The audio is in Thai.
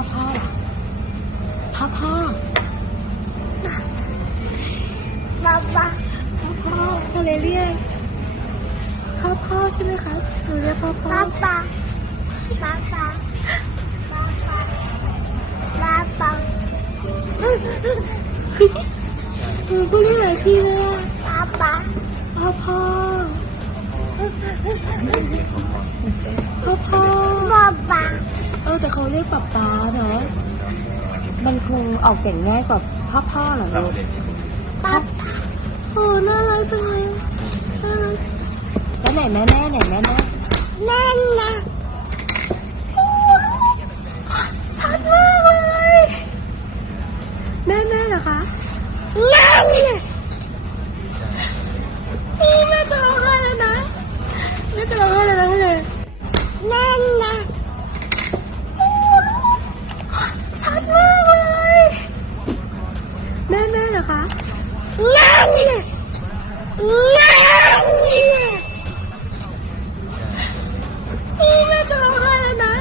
พ่อพ่อเหรอพ่อพ่อป๊าป๊าพ่อพ่อก็เลยเรียกพ่อพ่อใช่ไหมคะหนูเรียกพ่อพ่อป๊าป๊าป๊าป๊าป๊าป๊าป๊าหนูก็เรียกหลายทีเลยอะป๊าป๊าพ่อพ่อพ่อพ่อป๊าป๊าเออ แต่เขาเรียกป๊าป๊าเนาะมันคงออกเสียงง่ายกว่าพ่อพ่อเหรอลูกป๊าป๊าโอ้น่ารักจังเลยน่ารักแล้วไหนแม่แม่ไหนแม่แม่แน่นนะชัดมากเลยแม่แม่เหรอคะแน่ แ